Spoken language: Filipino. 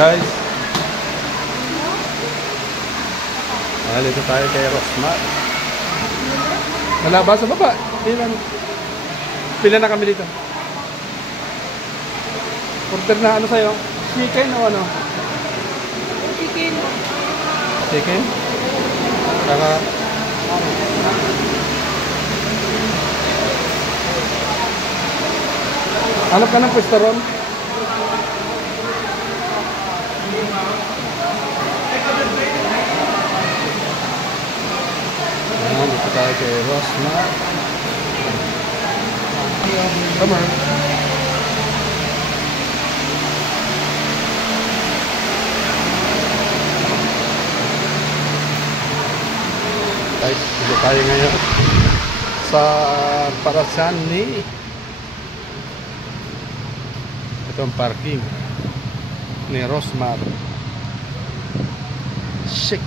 Guys, dito tayo kay Rosmar. Wala ba sa baba? Pila na kami dito. Order na ano sa'yo? Chicken o ano? Chicken. Chicken? Saka hanap ka ng pwesto ron? Ayan, dito tayo kay Rosmar. Come on. Guys, dito tayo ngayon sa Parasan ni itong parking ni Rosmar. Chic.